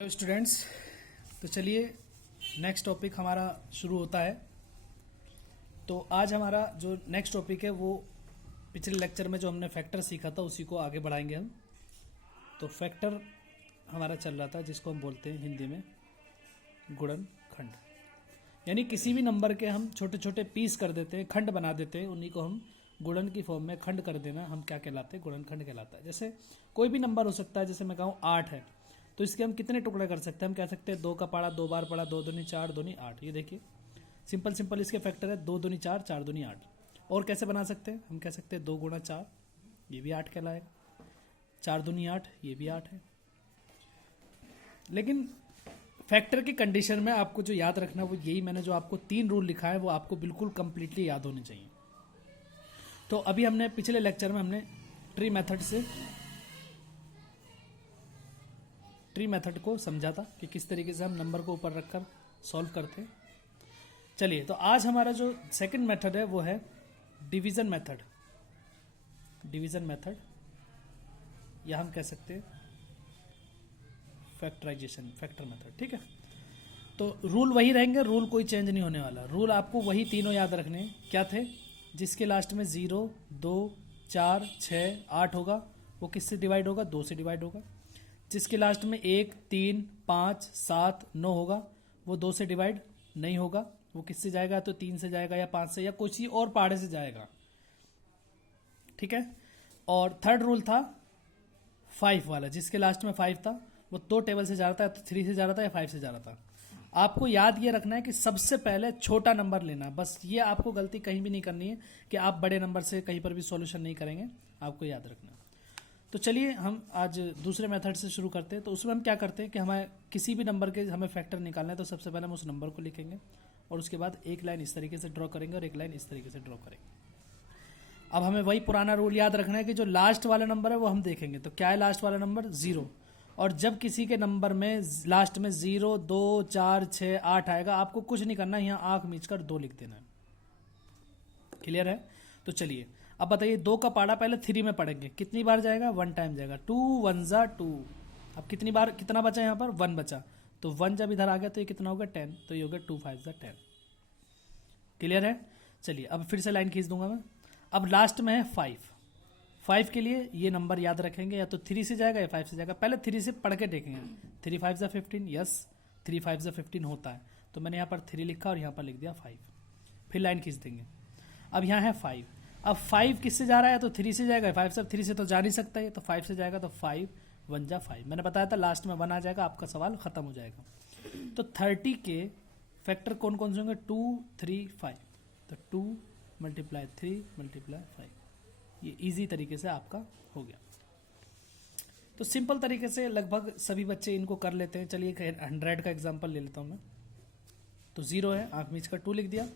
Hello students. तो चलिए next topic हमारा शुरू होता है। तो आज हमारा जो नेक्स्ट टॉपिक है वो पिछले लेक्चर में जो हमने फैक्टर सीखा था उसी को आगे बढ़ाएंगे हम। तो फैक्टर हमारा चल रहा था जिसको हम बोलते हैं हिंदी में गुणनखंड, यानी किसी भी नंबर के हम छोटे छोटे पीस कर देते हैं, खंड बना देते हैं, उन्हीं को हम गुणन की फॉर्म में खंड कर देना हम क्या कहलाते हैं, गुणनखंड कहलाता है। जैसे कोई भी नंबर हो सकता है, जैसे मैं कहूँ 8 है तो इसके हम कितने टुकड़े कर सकते हैं, हम कह सकते हैं 2 का पाड़ा 2 बार पड़ा, 2 दूनी 4 दूनी 8। ये देखिए सिंपल इसके फैक्टर है 2 दूनी 4 4 दूनी 8। और कैसे बना सकते हैं, हम कह सकते हैं 2 गुणा 4 ये भी 8 कहलाएगा, 4 दूनी 8 ये भी 8 है। लेकिन फैक्टर की कंडीशन में आपको जो याद रखना वो यही, मैंने जो आपको 3 रूल लिखा है वो आपको बिल्कुल कंप्लीटली याद होने चाहिए। तो अभी हमने पिछले लेक्चर में हमने ट्री मेथड को समझा था कि किस तरीके से हम नंबर को ऊपर रखकर सॉल्व करते हैं। चलिए, तो आज हमारा जो सेकंड मेथड है वो है डिवीजन मेथड या हम कह सकते हैं फैक्टर मेथड। ठीक है, तो रूल वही रहेंगे, रूल कोई चेंज नहीं होने वाला। रूल आपको वही तीनों याद रखने हैं। क्या थे, जिसके लास्ट में 0 2 4 6 8 होगा वो किससे डिवाइड होगा, 2 से डिवाइड होगा। जिसके लास्ट में 1 3 5 7 9 होगा वो 2 से डिवाइड नहीं होगा, वो किससे जाएगा, तो 3 से जाएगा या 5 से या कुछ ही और पहाड़े से जाएगा। ठीक है, और थर्ड रूल था 5 वाला, जिसके लास्ट में 5 था वो 2 टेबल से जा रहा था, तो 3 से जा रहा था या 5 से जा रहा था। आपको याद ये रखना है कि सबसे पहले छोटा नंबर लेना, बस ये आपको गलती कहीं भी नहीं करनी है कि आप बड़े नंबर से कहीं पर भी सॉल्यूशन नहीं करेंगे, आपको याद रखना है। तो चलिए हम आज दूसरे मेथड से शुरू करते हैं। तो उसमें हम क्या करते हैं कि हमें किसी भी नंबर के हमें फैक्टर निकालना है, तो सबसे पहले हम उस नंबर को लिखेंगे और उसके बाद एक लाइन इस तरीके से ड्रॉ करेंगे और एक लाइन इस तरीके से ड्रॉ करेंगे। अब हमें वही पुराना रूल याद रखना है कि जो लास्ट वाला नंबर है वो हम देखेंगे। तो क्या है लास्ट वाला नंबर, 0। और जब किसी के नंबर में लास्ट में 0 2 4 6 8 आएगा, आपको कुछ नहीं करना है, यहाँ आंख मीच कर 2 लिख देना है। क्लियर है? तो चलिए अब बताइए, 2 का पाड़ा पहले 3 में पढ़ेंगे, कितनी बार जाएगा, 1 टाइम जाएगा। 2 1 जा 2। अब कितनी बार, कितना बचा यहाँ पर, 1 बचा, तो 1 जब इधर आ गया तो ये कितना होगा, 10, तो ये होगा 2 5 जा 10। क्लियर है? चलिए अब फिर से लाइन खींच दूंगा मैं। अब लास्ट में है 5 के लिए ये नंबर याद रखेंगे, या तो 3 से जाएगा या 5 से जाएगा। पहले 3 से पढ़ के देखेंगे, 3 5 जा 15, यस 3 5 जा 15 होता है, तो मैंने यहाँ पर 3 लिखा और यहाँ पर लिख दिया 5। फिर लाइन खींच देंगे। अब यहाँ है 5, अब 5 किससे जा रहा है, तो 3 से जाएगा, 5 से 3 से तो जा नहीं सकता है, तो 5 से जाएगा, तो 5 1 जा 5। मैंने बताया था लास्ट में 1 आ जाएगा, आपका सवाल खत्म हो जाएगा। तो 30 के फैक्टर कौन कौन से होंगे, 2 3 5, तो 2 × 3 × 5, ये इजी तरीके से आपका हो गया। तो सिंपल तरीके से लगभग सभी बच्चे इनको कर लेते हैं। चलिए 100 का एग्जांपल ले लेता हूँ मैं। तो 0 है, आंख मीच कर 2 लिख दिया,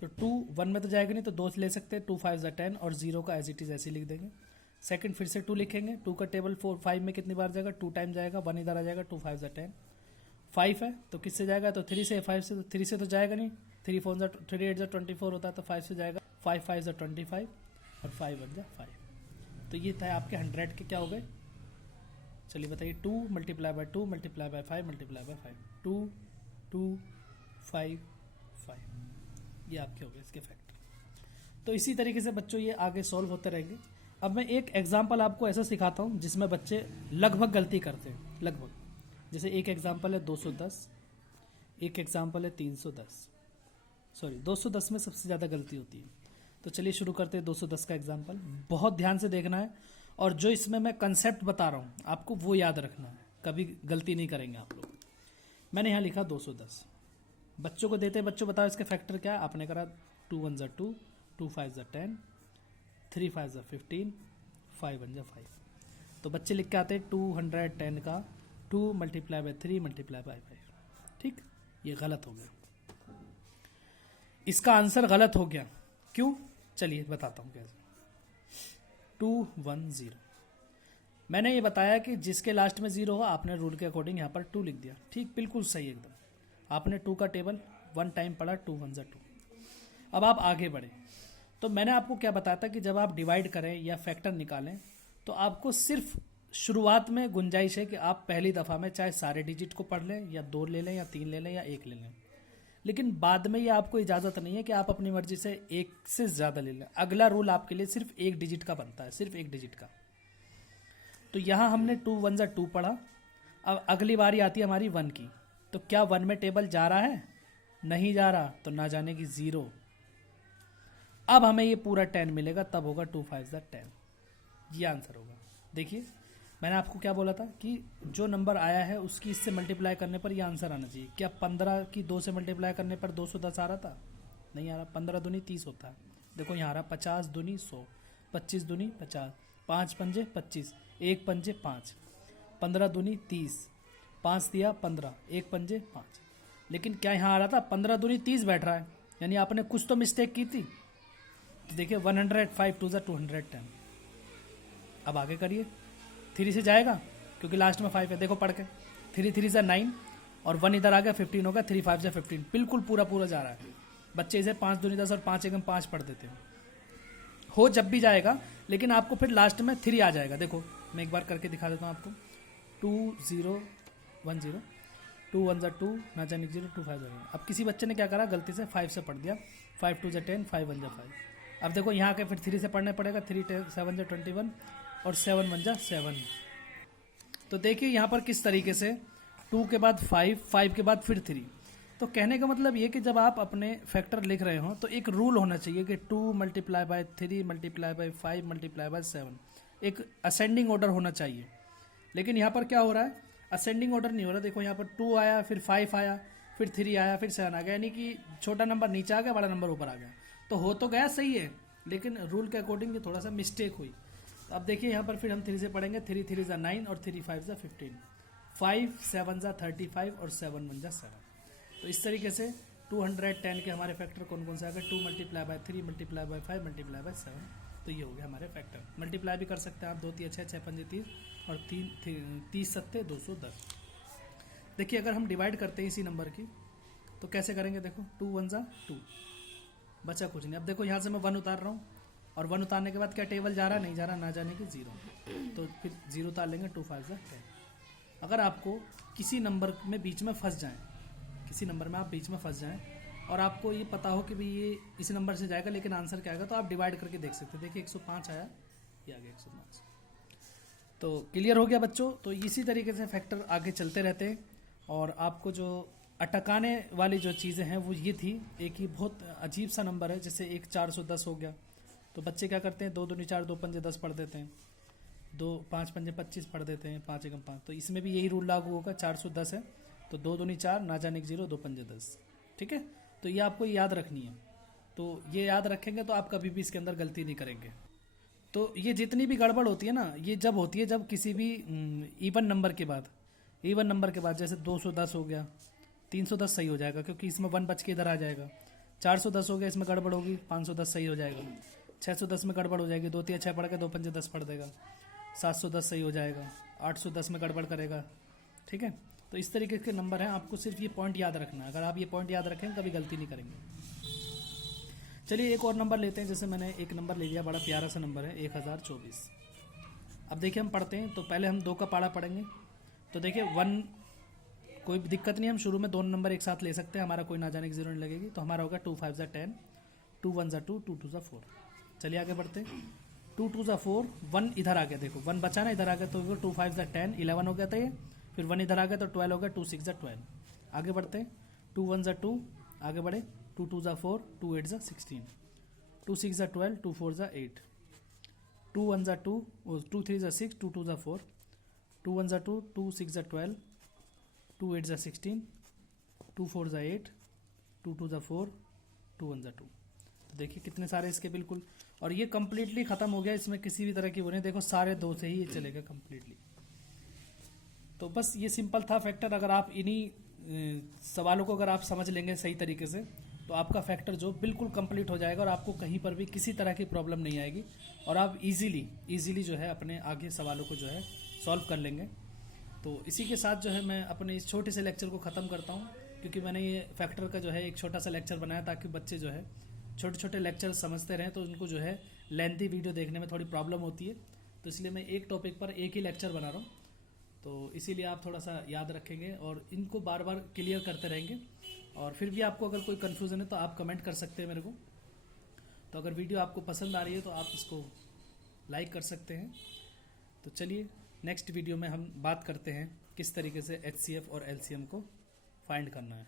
तो 2 1 में तो जाएगा नहीं, तो 2 ले सकते हैं, 2 5 जा 10, और 0 का एज इट इज ऐसे लिख देंगे। सेकंड फिर से 2 लिखेंगे, 2 का टेबल 4 5 में कितनी बार जाएगा, 2 टाइम जाएगा, 1 इधर आ जाएगा, 2 5 जा 10। 5 है तो किससे जाएगा, तो 3 से, 5 से, तो 3 से तो जाएगा नहीं, 3 4 जा 3 8 जा 24 होता है, तो 5 से जाएगा, 5 5 जा 25 और 5 1 जा 5। तो ये था आपके 100 के क्या हो गए। चलिए बताइए, 2 × 2 × 5 × 5, 2 2 5 5, ये आपके हो गए इसके फैक्टर। तो इसी तरीके से बच्चों ये आगे सॉल्व होते रहेंगे। अब मैं एक एग्जांपल आपको ऐसा सिखाता हूँ जिसमें बच्चे लगभग गलती करते हैं, लगभग। जैसे एक एग्जांपल है 210, एक एग्जांपल है 310, सॉरी 210 में सबसे ज़्यादा गलती होती है। तो चलिए शुरू करते हैं 210 का एग्जाम्पल। बहुत ध्यान से देखना है, और जो इसमें मैं कंसेप्ट बता रहा हूँ आपको वो याद रखना है, कभी गलती नहीं करेंगे आप लोग। मैंने यहाँ लिखा 210, बच्चों को देते, बच्चों बताओ इसके फैक्टर क्या है। आपने करा 2 1 जा 2, 2 5 जा 10, 3 5 जा 15, 5 1 जा 5। तो बच्चे लिख के आते हैं 210 का 2 × 3 × 5। ठीक, ये गलत हो गया, इसका आंसर गलत हो गया। क्यों, चलिए बताता हूँ कैसे। 2 1 0, मैंने ये बताया कि जिसके लास्ट में 0 हो, आपने रूल के अकॉर्डिंग यहाँ पर 2 लिख दिया। ठीक, बिल्कुल सही एकदम। आपने 2 का टेबल 1 टाइम पढ़ा, 2 1 जा 2। अब आप आगे बढ़े, तो मैंने आपको क्या बताया था कि जब आप डिवाइड करें या फैक्टर निकालें तो आपको सिर्फ शुरुआत में गुंजाइश है कि आप पहली दफ़ा में चाहे सारे डिजिट को पढ़ लें या 2 ले लें या 3 ले लें या 1 ले लें, लेकिन बाद में ये आपको इजाज़त नहीं है कि आप अपनी मर्जी से एक से ज़्यादा ले लें। अगला रूल आपके लिए सिर्फ 1 डिजिट का बनता है, सिर्फ 1 डिजिट का। तो यहाँ हमने 2 1 जा 2 पढ़ा। अब अगली बारी आती है हमारी 1 की। तो क्या 1 में टेबल जा रहा है? नहीं जा रहा, तो ना जाने की 0। अब हमें ये पूरा 10 मिलेगा, तब होगा 2 5 जा 10। ये आंसर होगा। देखिए मैंने आपको क्या बोला था कि जो नंबर आया है उसकी इससे मल्टीप्लाई करने पर ये आंसर आना चाहिए। क्या 15 की 2 से मल्टीप्लाई करने पर 210 आ रहा था? नहीं आ रहा। 15 दूनी 30 होता है। देखो यहाँ आ रहा 50 दूनी 100, 25 दूनी 50, 5 पंजे 25, 1 पंजे 5, 15 दूनी 30, 5 दिया 15, 1 पंजे 5। लेकिन क्या यहाँ आ रहा था 15 दूनी 30 बैठ रहा है, यानी आपने कुछ तो मिस्टेक की थी। तो देखिए 105 2 जा 210। अब आगे करिए, 3 से जाएगा क्योंकि लास्ट में 5 है। देखो पढ़ के 3 3 जा 9 और 1 इधर आ गया 15 होगा, 3 5 जा 15। बिल्कुल पूरा पूरा जा रहा है। बच्चे इसे 5 दूनी 10 और 5 एकम 5 पढ़ देते हैं। हो जब भी जाएगा, लेकिन आपको फिर लास्ट में 3 आ जाएगा। देखो मैं एक बार करके दिखा देता हूँ आपको। 2 0 1 0, 2 1 जा 2, ना जाने 0, 2 5 जा। अब किसी बच्चे ने क्या करा, गलती से 5 से पढ़ दिया। 5 2 जा 10, 5 1 जा 5। अब देखो यहाँ के फिर 3 से पढ़ने पड़ेगा। 3 7 जा 21 और 7 1 जा 7। तो देखिए यहाँ पर किस तरीके से 2 के बाद 5, 5 के बाद फिर 3। तो कहने का मतलब ये कि जब आप अपने फैक्टर लिख रहे हो तो एक रूल होना चाहिए कि 2 multiply by 3 multiply by 5 multiply by 7, एक असेंडिंग ऑर्डर होना चाहिए। लेकिन यहाँ पर क्या हो रहा है, असेंडिंग ऑर्डर नहीं हो रहा। देखो यहाँ पर 2 आया, फिर 5 आया, फिर 3 आया, फिर 7 आ गया, यानी कि छोटा नंबर नीचे आ गया, बड़ा नंबर ऊपर आ गया। तो हो तो गया सही है, लेकिन रूल के अकॉर्डिंग ये थोड़ा सा मिस्टेक हुई। तो अब देखिए यहाँ पर फिर हम 3 से पढ़ेंगे। 3 3 जा 9 और 3 5 जा 15, 5 7 जा 35 और 7 1 जा 7। तो इस तरीके से 210 के हमारे फैक्टर कौन कौन से आ गए, 2 multiply by 3 multiply by 5 multiply by 7। तो ये हो गया हमारे फैक्टर। मल्टीप्लाई भी कर सकते हैं आप, 2 3 6 6 5 30 और 30 7 210। देखिए अगर हम डिवाइड करते हैं इसी नंबर की तो कैसे करेंगे। देखो 2 1 जा 2, बचा कुछ नहीं। अब देखो यहाँ से मैं 1 उतार रहा हूँ और 1 उतारने के बाद क्या टेबल जा रहा नहीं जा रहा, ना जाने की 0। तो फिर 0 उतार लेंगे। 2 5 जा 10। अगर आपको किसी नंबर में बीच में फंस जाए, किसी नंबर में आप बीच में फंस जाएं और आपको ये पता हो कि भाई ये इस नंबर से जाएगा लेकिन आंसर क्या आएगा, तो आप डिवाइड करके देख सकते हैं। देखिए 105 आया, ये आ गया 105। तो क्लियर हो गया बच्चों। तो इसी तरीके से फैक्टर आगे चलते रहते हैं। और आपको जो अटकाने वाली जो चीज़ें हैं वो ये थी, एक ही बहुत अजीब सा नंबर है, जैसे एक 410 हो गया। तो बच्चे क्या करते हैं, 2 दूनी 4, 2 पंजे 10 पढ़ देते हैं, 2 5 पंजे 25 पढ़ देते हैं, 5 एकम 5। तो इसमें भी यही रूल लागू होगा। 410 है तो 2 दूनी 4, ना जाने की 0, 2 पंजे 10। ठीक है, तो ये आपको याद रखनी है। तो ये याद रखेंगे तो आप कभी भी इसके अंदर गलती नहीं करेंगे। तो ये जितनी भी गड़बड़ होती है ना, ये जब होती है जब किसी भी इवन नंबर के बाद, इवन नंबर के बाद जैसे 210 हो गया, 310 सही हो जाएगा क्योंकि इसमें 1 बच के इधर आ जाएगा। 410 हो गया, इसमें गड़बड़ होगी, 510 सही हो जाएगा। 610 में गड़बड़ हो जाएगी, 2 3 6 पढ़ के 2 पंजे 10 पढ़ देगा। 710 सही हो जाएगा। 810 में गड़बड़ करेगा। ठीक है, तो इस तरीके के नंबर हैं, आपको सिर्फ ये पॉइंट याद रखना है। अगर आप ये पॉइंट याद रखें कभी गलती नहीं करेंगे। चलिए एक और नंबर लेते हैं। जैसे मैंने एक नंबर ले लिया, बड़ा प्यारा सा नंबर है 1024। अब देखिए हम पढ़ते हैं, तो पहले हम 2 का पाड़ा पढ़ेंगे। तो देखिए 1, कोई दिक्कत नहीं, हम शुरू में 2 नंबर एक साथ ले सकते हैं, हमारा कोई ना जाने की 0 नहीं लगेगी। तो हमारा होगा 2 5 जा 10, 2 1 जा 2, 2 2 जा 4। चलिए आगे बढ़ते हैं। 2 2 जा 4, 1 इधर आ गया, देखो 1 बचा ना, इधर आ गया, तो 2 5 जा 10, 11 हो गया था ये। फिर 1 इधर आ गया तो 12 हो गया, 2 6 जा 12। आगे बढ़ते हैं। 2 1 जा 2, आगे बढ़े। 2 2 जा 4, 2 8 जा 16, 2 6 जा 12, 2 4 जा 8, 2 1 जा 2, 2 3 जा 6, 2 2 जा 4, 2 1 जा 2, 2 6 जा 12, 2 8 जा 16, 2 4 जा 8, 2 2 जा 4, 2 1 जा 2। तो देखिए कितने सारे इसके बिल्कुल, और ये कंप्लीटली खत्म हो गया, इसमें किसी भी तरह की वो नहीं। देखो सारे 2 से ही ये चलेगा कंप्लीटली। तो बस ये सिंपल था फैक्टर। अगर आप इन्हीं सवालों को अगर आप समझ लेंगे सही तरीके से, तो आपका फैक्टर जो बिल्कुल कंप्लीट हो जाएगा और आपको कहीं पर भी किसी तरह की प्रॉब्लम नहीं आएगी और आप इजीली जो है अपने आगे सवालों को जो है सॉल्व कर लेंगे। तो इसी के साथ जो है मैं अपने इस छोटे से लेक्चर को ख़त्म करता हूँ, क्योंकि मैंने ये फैक्टर का जो है एक छोटा सा लेक्चर बनाया ताकि बच्चे जो है छोटे छोटे लेक्चर समझते रहें। तो उनको जो है लेंथी वीडियो देखने में थोड़ी प्रॉब्लम होती है, तो इसलिए मैं एक टॉपिक पर एक ही लेक्चर बना रहा हूँ, तो इसीलिए आप थोड़ा सा याद रखेंगे और इनको बार बार क्लियर करते रहेंगे। और फिर भी आपको अगर कोई कन्फ्यूज़न है तो आप कमेंट कर सकते हैं मेरे को। तो अगर वीडियो आपको पसंद आ रही है तो आप इसको लाइक कर सकते हैं। तो चलिए नेक्स्ट वीडियो में हम बात करते हैं किस तरीके से HCF और LCM को फाइंड करना है।